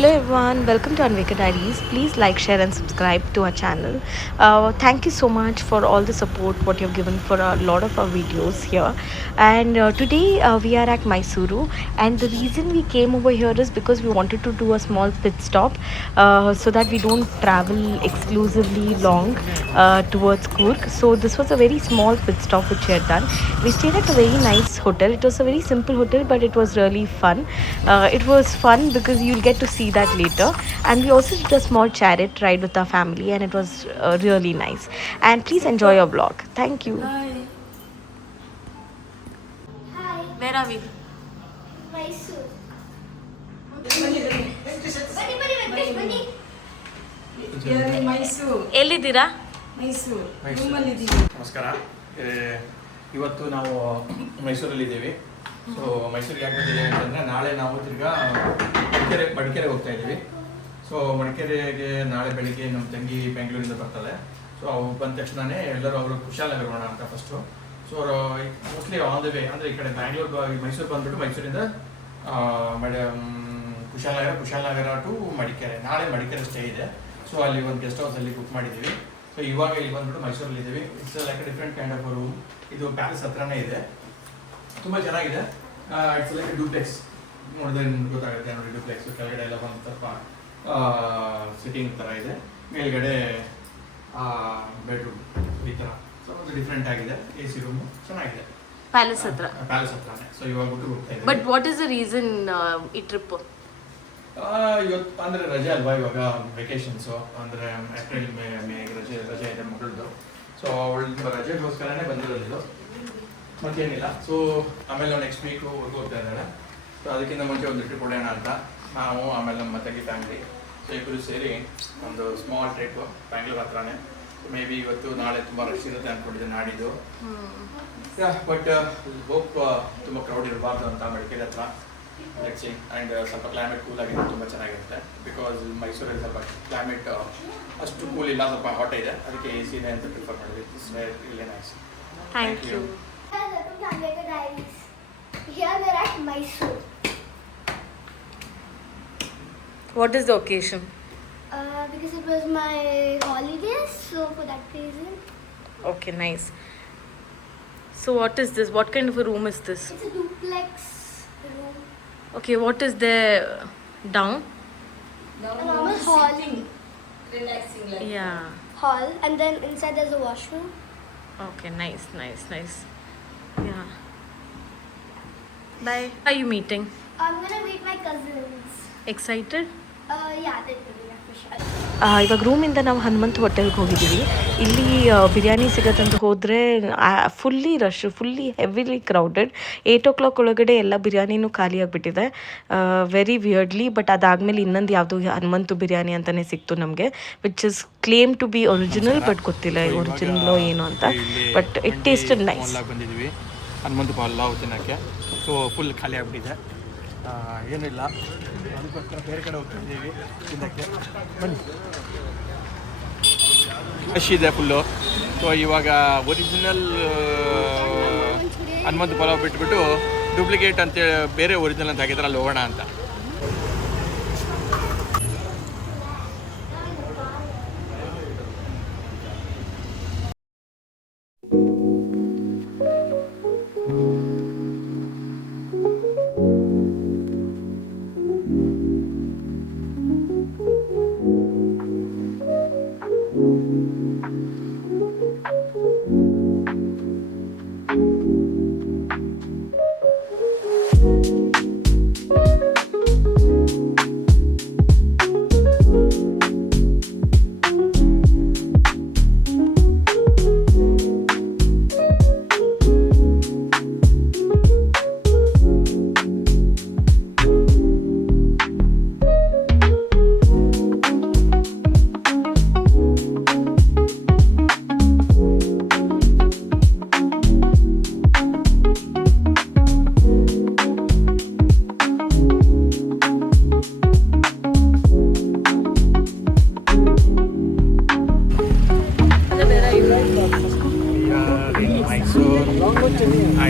Hello everyone, welcome to Anvika Diaries. Please like, share, and subscribe to our channel. Thank you so much for all the support what you've given for a lot of our videos here. And today we are at Mysuru, and the reason we came over here is because we wanted to do a small pit stop so that we don't travel exclusively long towards Kurg. So this was a very small pit stop which we had done. We stayed at a very nice hotel. It was a very simple hotel, but it was really fun. It was fun because you'll get to see that later. And we also did a small chariot ride with our family, and it was really nice. And please enjoy your vlog. Thank you. Hi. Where are we? Mysore. Mysuru ಎಲ್ಲಿದ್ದೀರಾ? ಮೈಸೂರು ಮೈಸೂರು. ರೂಮಲ್ಲಿದ್ದೀವಿ. ನಮಸ್ಕಾರ. ಇವತ್ತು ನಾವು ಮೈಸೂರಲ್ಲಿದ್ದೀವಿ. So ಮೈಸೂರಿಗೆ ಯಾಕೆ ಬಂದಿದ್ದೀವಿ ಅಂತಂದರೆ ನಾಳೆ ನಾವು ತಿರ್ಗಾ ಮಡಿಕೇರಿಗೆ ಹೋಗ್ತಾ ಇದ್ದೀವಿ. ಸೊ ಮಡಿಕೇರಿಗೆ ನಾಳೆ ಬೆಳಿಗ್ಗೆ ನಮ್ಮ ತಂಗಿ ಬೆಂಗಳೂರಿಂದ ಬರ್ತಾಳೆ. ಸೊ ಅವು ಬಂದ ತಕ್ಷಣವೇ ಎಲ್ಲರೂ ಅವರು ಕುಶಾಲನಗರ ಹೋಗೋಣ ಅಂತ first. So mostly on the way ಅಂದರೆ ಈ ಕಡೆ ಮೈಸೂರು ಬಂದುಬಿಟ್ಟು ಮೈಸೂರಿಂದ ಕುಶಾಲನಗರ ಟು ಮಡಿಕೇರೆ. ನಾಳೆ ಮಡಿಕೇರೆ ಸ್ಟೇ ಇದೆ. ಸೊ ಅಲ್ಲಿ ಒಂದು ಗೆಸ್ಟ್ ಹೌಸಲ್ಲಿ ಬುಕ್ ಮಾಡಿದ್ದೀವಿ. ಸೊ ಇವಾಗ ಇಲ್ಲಿ ಬಂದ್ಬಿಟ್ಟು ಮೈಸೂರಲ್ಲಿದ್ದೀವಿ. It's like different kind of room. ಇದು ಪ್ಯಾಲೇಸ್ ಹತ್ರನೇ ಇದೆ, ತುಂಬ ಚೆನ್ನಾಗಿದೆ. It's like duplex. ನೋಡಿದ್ರೆ ನಿಮ್ಗೆ ಗೊತ್ತಾಗುತ್ತೆ ನೋಡಿ, ಡೂಪ್ಲೆಕ್ಸ್ ಕೆಳಗಡೆ ಎಲ್ಲ ಒಂದು ಸ್ವಲ್ಪ ಸಿಟ್ಟಿಂಗ್ ಥರ ಇದೆ, ಮೇಲ್ಗಡೆ ಬೆಡ್ರೂಮ್ ಈ ಥರ. ಸೊ ಒಂದು ಡಿಫ್ರೆಂಟ್ ಆಗಿದೆ. AC ರೂಮು ಚೆನ್ನಾಗಿದೆ. ಪ್ಯಾಲೇಸ್ ಹತ್ರ. ಪ್ಯಾಲೇಸ್ ಹತ್ರನೇ. ಸೊ ಇವಾಗ ಬಿಟ್ಟು ಹೋಗ್ತಾ ಇದ್ದೀವಿ. But what is the reason ಈ ಟ್ರಿಪ್? ಇವತ್ತು ಅಂದರೆ ರಜೆ ಅಲ್ವಾ, ಇವಾಗ ವೆಕೇಶನ್ಸು ಅಂದರೆ ಏಪ್ರಿಲ್ ಮೇ ರಜೆ ಇದೆ ಮಗಳದ್ದು. ಸೊ ಅವಳು ರಜೆಗೋಸ್ಕರನೇ ಬಂದಿರೋದು, ಮತ್ತೇನಿಲ್ಲ. ಸೊ ಆಮೇಲೆ ನಾವು ನೆಕ್ಸ್ಟ್ ವೀಕು ಹೋಗ್ತಾ ಇದ್ದಾಳೆ. ಸೊ ಅದಕ್ಕಿಂತ ಮುಂಚೆ ಒಂದು ಟ್ರಿಪ್ ಹೊಡೆಯೋಣ ಅಂತ ನಾವು, ಆಮೇಲೆ ನಮ್ಮ ತಂಗಿ ಫ್ಯಾಮಿಲಿ, ಸೊ ಇಬ್ಬರು ಸೇರಿ ಒಂದು ಸ್ಮಾಲ್ ಟ್ರಿಪ್ ಬ್ಯಾಂಗ್ಳೂರ್ ಹತ್ರನೇ. ಮೇ ಬಿ ಇವತ್ತು ನಾಳೆ ತುಂಬ ರಶ್ ಇರುತ್ತೆ ಅಂದ್ಕೊಂಡಿದ್ದೆ, ನಾಡಿದ್ದು. ಬಟ್ ಹೋಪ್ ತುಂಬ ಕ್ರೌಡ್ ಇರಬಾರ್ದು ಅಂತ ಮಡಿಕೇರಿ ಹತ್ರ. Let's see. ಆ್ಯಂಡ್ ಸ್ವಲ್ಪ ಕ್ಲೈಮೇಟ್ ಕೂಲ್ ಆಗಿದೆ, ತುಂಬ ಚೆನ್ನಾಗಿರುತ್ತೆ. ಬಿಕಾಸ್ ಮೈಸೂರಲ್ಲಿ ಸ್ವಲ್ಪ ಕ್ಲೈಮೇಟ್ ಅಷ್ಟು ಕೂಲ್ ಇಲ್ಲ, ಸ್ವಲ್ಪ ಹಾಟ್ ಇದೆ. ಅದಕ್ಕೆ AC ನೇ ಅಂತ ಪ್ರಿಫರ್ ಮಾಡಿದ್ವಿ. It's really nice. Thank you. Welcome to Anvika Diaries. Here we are at Mysore. What is the occasion? Because it was my holidays, so for that reason. Okay, nice. So what is this? What kind of a room is this? It's a duplex room. Okay, what is there down? A normal hall. Relaxing life. Yeah. Hall, and then inside there's a washroom. Okay, nice. Yeah. Bye. Are you meeting? I'm gonna meet my cousins. Excited? Yeah, they'll be there for sure. ಇವಾಗ ರೂಮಿಂದ ನಾವು ಹನುಮಂತ್ ಹೋಟೆಲ್ಗೆ ಹೋಗಿದ್ದೀವಿ. ಇಲ್ಲಿ ಬಿರಿಯಾನಿ ಸಿಗತ್ತಂತ ಹೋದರೆ fully rush, fully heavily crowded. 8 o'clock ಒಳಗಡೆ ಎಲ್ಲ ಬಿರಿಯಾನಿನೂ ಖಾಲಿ ಆಗಿಬಿಟ್ಟಿದೆ, ವೆರಿ ವಿಯರ್ಡ್ಲಿ. ಬಟ್ ಅದಾದಮೇಲೆ ಇನ್ನೊಂದು ಯಾವುದು ಹನುಮಂತು ಬಿರಿಯಾನಿ ಅಂತಲೇ ಸಿಕ್ತು ನಮಗೆ, which is claim to be original. But ಗೊತ್ತಿಲ್ಲ ಒರಿಜಿನಲೋ ಏನು ಅಂತ. But it tasted nice. ಬಂದಿದ್ದೀವಿ ಹನುಮಂತ ಪಲಾವ್ ತಿನ್ನೋಕ್ಕೆ. ಸೊ ಫುಲ್ ಖಾಲಿ ಆಗಿಬಿಟ್ಟಿದೆ, ಏನಿಲ್ಲ. ಅದಕ್ಕೋಸ್ಕರ ಬೇರೆ ಕಡೆ ಹೋಗ್ತಿದ್ದೀವಿ ತಿನ್ನೋಕ್ಕೆ. ಬನ್ನಿ. ರಶ್ ಇದೆ ಫುಲ್ಲು. ಸೊ ಇವಾಗ ಒರಿಜಿನಲ್ ಹನುಮಂತ ಪಲಾವ್ ಬಿಟ್ಬಿಟ್ಟು ಡೂಪ್ಲಿಕೇಟ್ ಅಂತೇಳಿ ಬೇರೆ ಒರಿಜಿನಲ್ ಅಂತ ಹಾಕಿದ್ರೆ ಅಲ್ಲಿ ಹೋಗೋಣ ಅಂತ.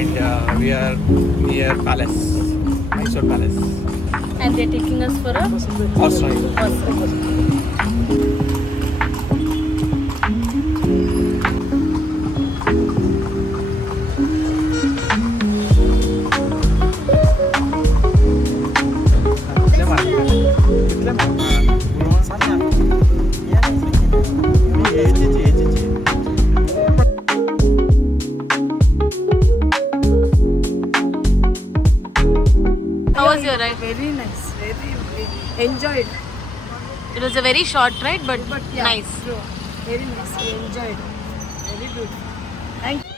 and we are near palace. Mysore Palace. And they're taking us for a Horse ride. How was your ride? Very nice. Very enjoyed. It was a very short ride, but Yeah, nice. true. Very nice. We enjoyed. Very good. Thank you.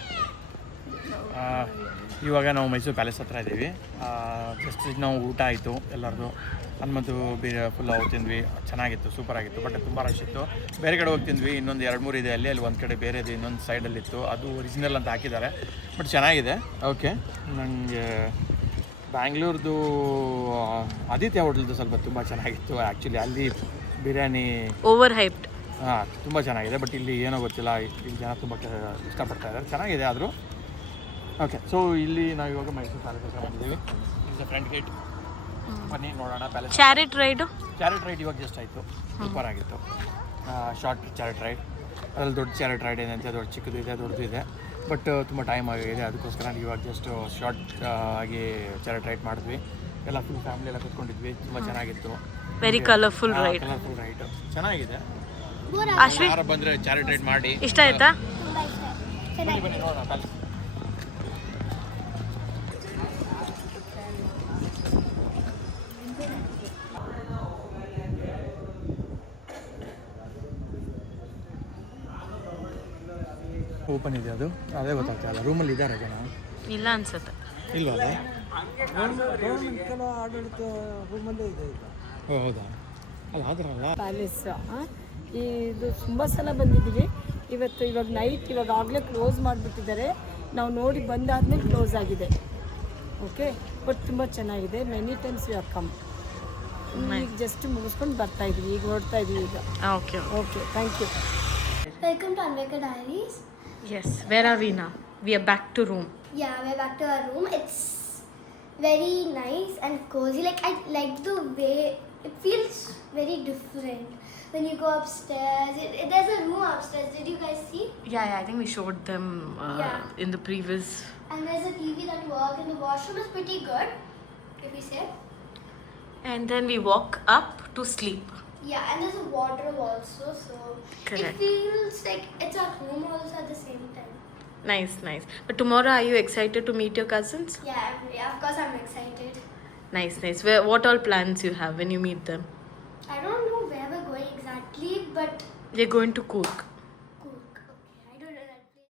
ಇವಾಗ ನಾವು Mysuru palace ಹತ್ರ ಇದ್ದೀವಿ. Just ನಾವು ಊಟ ಆಯಿತು ಎಲ್ಲರದು. ಹನುಮಂತು ಬೇರೆ ಪುಲಾವ್ ತಿಂದ್ವಿ, ಚೆನ್ನಾಗಿತ್ತು, ಸೂಪರ್ ಆಗಿತ್ತು. ಬಟ್ ತುಂಬ ರಶ್ ಇತ್ತು. ಬೇರೆ ಕಡೆ ಹೋಗಿ ತಿಂದ್ವಿ, ಇನ್ನೊಂದು 2-3 ಇದೆ ಅಲ್ಲಿ ಒಂದು ಕಡೆ ಬೇರೆದು ಇನ್ನೊಂದು ಸೈಡಲ್ಲಿತ್ತು, ಅದು ಒರಿಜಿನಲ್ ಅಂತ ಹಾಕಿದ್ದಾರೆ. ಬಟ್ ಚೆನ್ನಾಗಿದೆ. ಓಕೆ, ನನಗೆ ಬ್ಯಾಂಗ್ಳೂರ್ದು ಆದಿತ್ಯ ಹೋಟೆಲ್ದು ಸ್ವಲ್ಪ ತುಂಬ ಚೆನ್ನಾಗಿತ್ತು. ಆ್ಯಕ್ಚುಲಿ ಅಲ್ಲಿ ಬಿರಿಯಾನಿ Over hyped. ಹಾಂ ತುಂಬ ಚೆನ್ನಾಗಿದೆ. ಬಟ್ ಇಲ್ಲಿ ಏನೋ ಗೊತ್ತಿಲ್ಲ, ಇಲ್ಲಿ ಜನ ತುಂಬ ಇಷ್ಟಪಡ್ತಾ ಇದ್ದಾರೆ. ಚೆನ್ನಾಗಿದೆ ಆದರೂ. ಓಕೆ, ಸೊ ಇಲ್ಲಿ ನಾವು ಇವಾಗ ಮೈಸೂರು ಪ್ಯಾಲೇಸ್ ಹತ್ರ ಬಂದಿದ್ದೀವಿ. Is front gate. ಬನ್ನಿ ನೋಡೋಣ palace. Chariot ride. Chariot ride ಇವಾಗ ಜಸ್ಟ್ ಆಯಿತು, ಸೂಪರ್ ಆಗಿತ್ತು. Short chariot ride. ಅದ್ರಲ್ಲಿ ದೊಡ್ಡ ಚಾರಿಟ್ ರೈಡ್ ಏನಂತೆ, ದೊಡ್ಡ ಚಿಕ್ಕದು ಇದೆ, ದೊಡ್ಡದು ಇದೆ. ಬಟ್ ತುಂಬ ಟೈಮ್ ಆಗಿದೆ, ಅದಕ್ಕೋಸ್ಕರ ಇವಾಗ ಜಸ್ಟ್ ಶಾರ್ಟ್ ಆಗಿ ಚಾರಿಟ್ ರೈಡ್ ಮಾಡಿದ್ವಿ. ಎಲ್ಲ ಫುಲ್ ಫ್ಯಾಮಿಲಿ ಎಲ್ಲ ಕೂತ್ಕೊಂಡಿದ್ವಿ, ತುಂಬ ಚೆನ್ನಾಗಿತ್ತು. Very colourful ride. Colourful ride ಚೆನ್ನಾಗಿದೆ. ಅಶ್ವಿನ್, ಯಾರು ಬಂದರೆ ಚಾರಿಟ್ ರೈಡ್ ಮಾಡಿ. ಇಷ್ಟ ಆಯ್ತಾ? ತುಂಬ ಇಷ್ಟ ಆಯ್ತು. ಬನ್ನಿ ಬನ್ನಿ ನೋಡೋಣ ಪ್ಯಾಲೇಸ್. ಓಪನ್ ಇದೆ, ಅದು ಅದೇ ಗೊತ್ತಾಗ್ತಾ ಇಲ್ಲ. ರೂಮಲ್ಲಿ ಇದ್ದಾರೆ ಜನ ಇಲ್ಲ ಅನ್ಸುತ್ತೆ. ಇಲ್ವಲ್ಲ? ಆಡಳಿತ ರೂಮಲ್ಲೇ ಇದೆ ಈಗ. ಓ ಹೌದಾ? ಅಲ್ಲ ಆದ್ರಲ್ಲ ಪ್ಯಾಲೇಸ್ ಇದು ತುಂಬ ಸಲ ಬಂದಿದ್ದೀವಿ. ಇವಾಗ ನೈಟ್ ಆಗಲೇ ಕ್ಲೋಸ್ ಮಾಡಿಬಿಟ್ಟಿದ್ದಾರೆ. ನಾವು ನೋಡಿ ಬಂದಾದ್ಮೇಲೆ ಕ್ಲೋಸ್ ಆಗಿದೆ. ಓಕೆ, ಬಟ್ ತುಂಬ ಚೆನ್ನಾಗಿದೆ. Many times we have come. ಈಗ ಜಸ್ಟ್ ಮುಗಿಸ್ಕೊಂಡು ಬರ್ತಾ ಇದ್ವಿ, ಈಗ ಹೊರಡ್ತಾ ಇದ್ವಿ ಈಗ. Okay. Okay, thank you. Welcome to Anveka Diaries. Yes. Where are we now? We are back to room. Yeah, we're back to our room. It's very nice and cozy. Like, I like the way it feels very different when you go upstairs. There's a room upstairs. Did you guys see? Yeah, I think we showed them Yeah. in the previous. And there's a TV that works, and the washroom is pretty good, if we say. And then we walk up to sleep. Yeah, and there's a wardrobe also, so Correct. it feels like it's our home also at the same time. Nice. But tomorrow, are you excited to meet your cousins? Yeah, of course I'm excited. Nice. What all plans you have when you meet them? I don't know where we're going exactly, but They're going to Coorg.